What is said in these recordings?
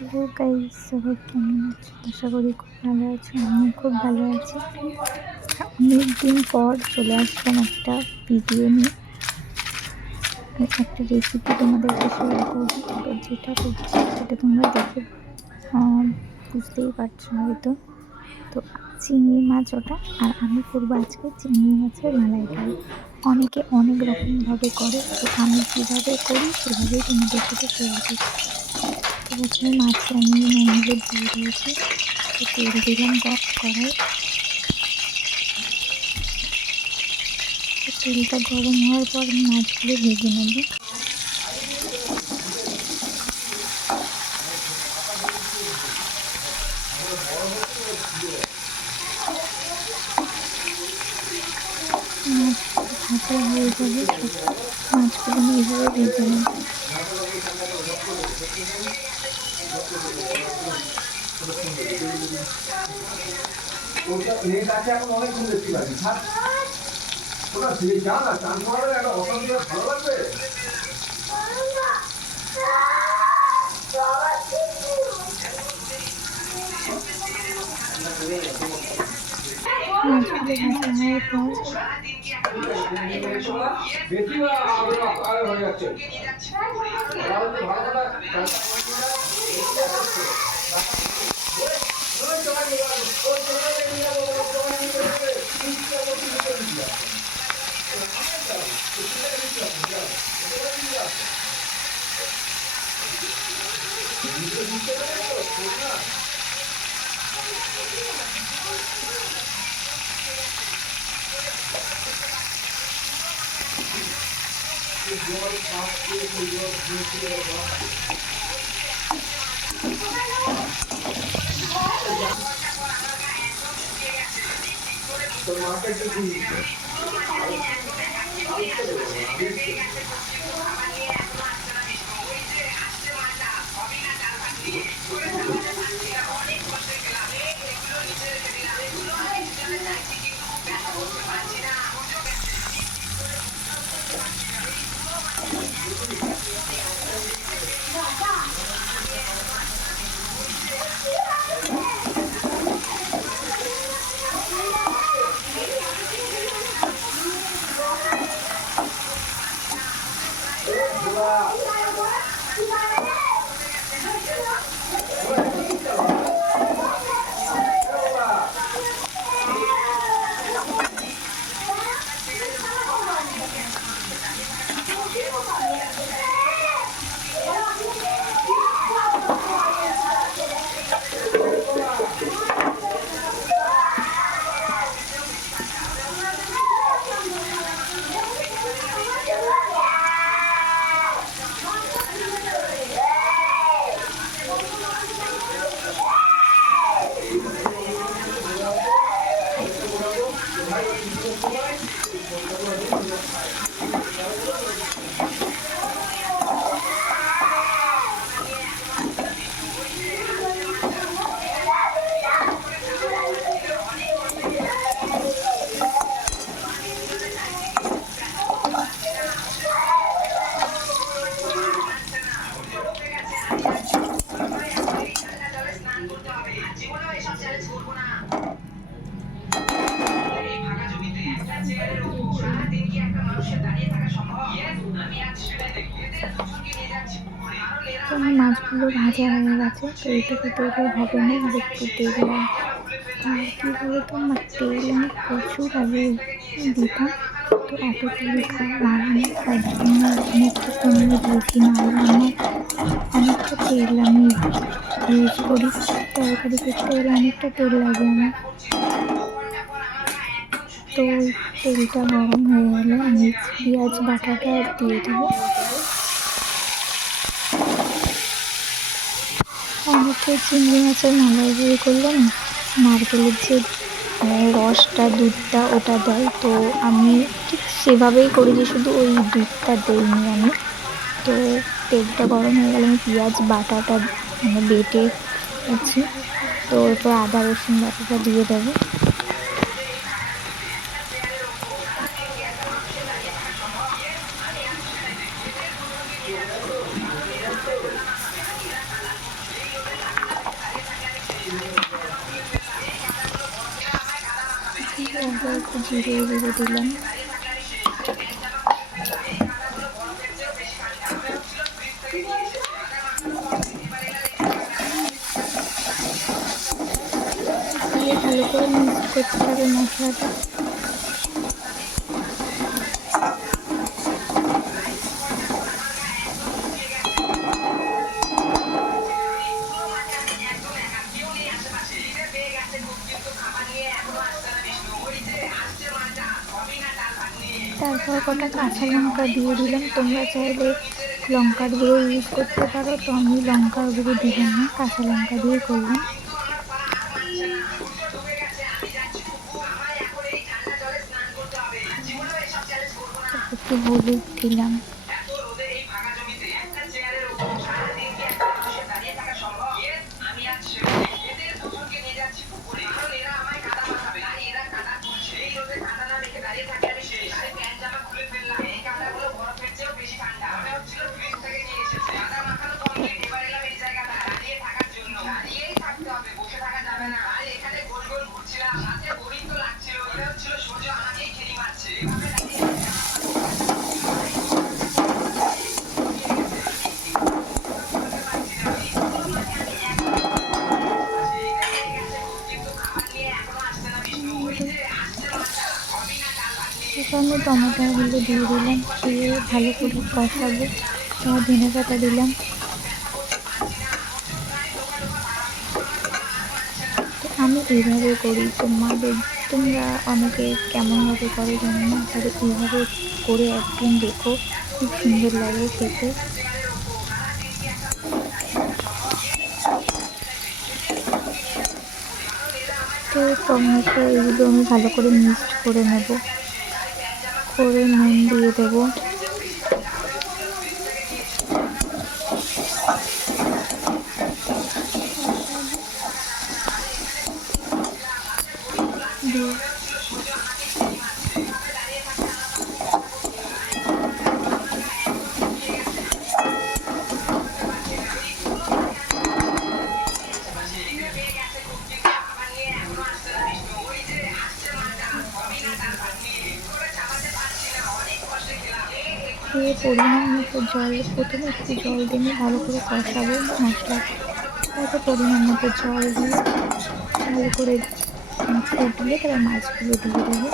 Hello guys সবাই কেমন আছো আশা করি খুব ভালো আছো আমি খুব ভালো আছি। অনেক দিন পর চলে আসলাম একটা ভিডিও নিয়ে। একটা রেসিপি তোমাদেরকে শেয়ার করব। তো যেটা করছি, সেটা তোমরা দেখে বুঝতেই পারছ হয়তো। তো চিংড়ি মাছ ওটা, আর আমি করব আজকে চিংড়ি মাছের মালাইকারি। অনেকে অনেক রকমভাবে করে, তো আমি কীভাবে করি, সেভাবেই তোমাদের সাথে শেয়ার করছি। প্রথমে মাছটা আমি নুন হলুদ দিয়ে দিয়েছি তেল দিলাম গপ কড়াই তো তেলটা গরম হওয়ার পর আমি মাছগুলো ভেজে নেব। মাছ ভাজা হয়ে যাবে মাছগুলো এইভাবে ভেজে নেব। ওটা নেট আছে এখন অনেকক্ষণ দেখতে পাচ্ছি থাক ওটা ফিরে যা না চান করার একটা অশান্তি ভালো বা আমাদের আয় হয়ে যাচ্ছে তো মাকে। তো আমার মাছগুলো ভাজা হয়ে গেছে, তো এইটুকু তেলে হবে না আর একটু তেল আর কী বলতো, আমার তেল আমি প্রচুর আগে দিতাম, তো এত তেল খাওয়া ভালো না জন্য কমিয়ে দিয়েছি নাহলে আমার অনেকটা তেল আমি ইউজ করি তেল, অনেকটা তেল লাগে আমার। তো তেলটা গরম হয়ে গেলে আমি পেঁয়াজ বাটাটা দিয়ে দেবো। অনেকে চিংড়ি মাছের মালাইকারি করলে না নারকেলের যে রসটা, দুধটা ওটা দেয়। তো আমি ঠিক সেভাবেই করেছি শুধু ওই দুধটা দিইনি আমি। তো তেলটা গরম হয়ে গেলে আমি পেঁয়াজ, বাটাটা মানে বেটে আছি তো এরপর আদা, রসুন, বাটাটা দিয়ে দেবো। একটু জিরে গুঁড়ো দিলাম দিয়ে ভালো করে মিক্স করতে হবে মশলাটা কটা কাঁচা লঙ্কা দিয়ে দিলাম। তোমরা চাইলে লঙ্কার গুঁড়ো ইউজ করতে পারো। তো আমি লঙ্কার গুঁড়ো দিলাম না কাঁচা লঙ্কা দিয়ে করলাম। একটু হলুদ দিলাম। এখানে টমেটোগুলো দিয়ে দিলাম দিয়ে ভালো করে কষাবো। তোমার ধনে পাতা দিলাম। তো আমি এইভাবে করি। তোমাদের, তোমরা অনেকে কেমনভাবে করে জানি না, তবে এইভাবে করে একদিন দেখো, খুব সুন্দর লাগে খেতে। তো টমেটো এগুলো আমি ভালো করে মিক্সড করে নেব। করে নুন দিয়ে দেবো। দিয়ে পরিমাণ মতো জল, প্রথমে একটু জল দিয়ে ভালো করে কষাবো মশলা তারপর পরিমাণ মতো জল দিয়ে ভালো করে ফুটলে তারপর মাছগুলো দিয়ে দেবো।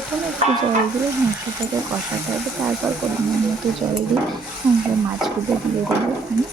প্রথমে একটু জল দিয়ে মাংসটাকে কষাতে হবে, তারপর পরিমাণ মতো জল দিয়ে মাছগুলো দিয়ে দেবো এখানে।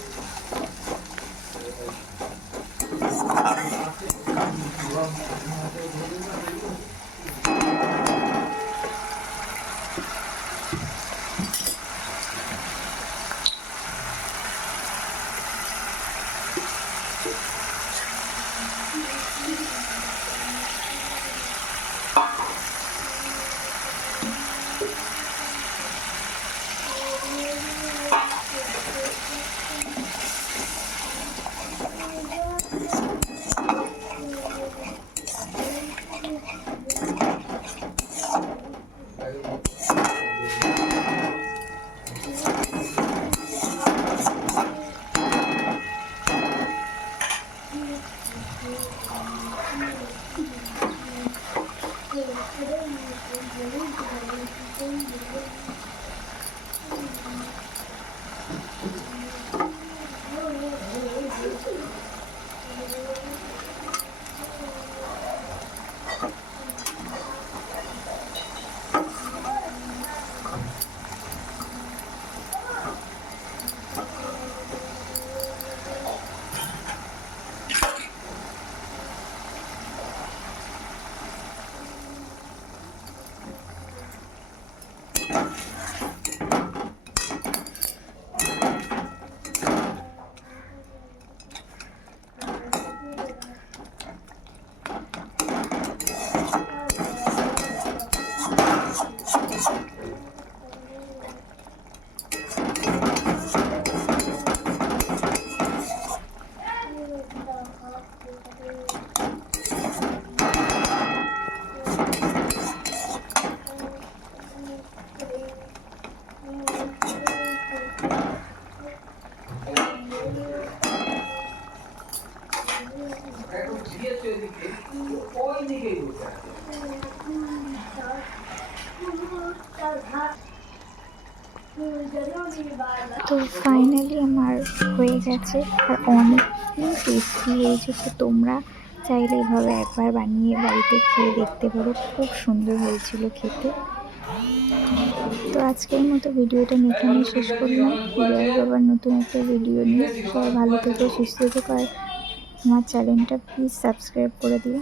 Thank you. হয়ে গেছে। আর অনেকই টেস্টি হয়েছে তো তোমরা চাইলে এভাবে একবার বানিয়ে বাড়িতে খেয়ে দেখতে পারো। খুব সুন্দর হয়েছিল খেতে। তো আজকের মতো ভিডিওটা এখানে শেষ করলাম। ফিরে আবার নতুন একটা ভিডিও নিয়ে। সবাই ভালো থেকে, সুস্থ থেকো। আমার চ্যানেলটা প্লিজ সাবস্ক্রাইব করে দিও।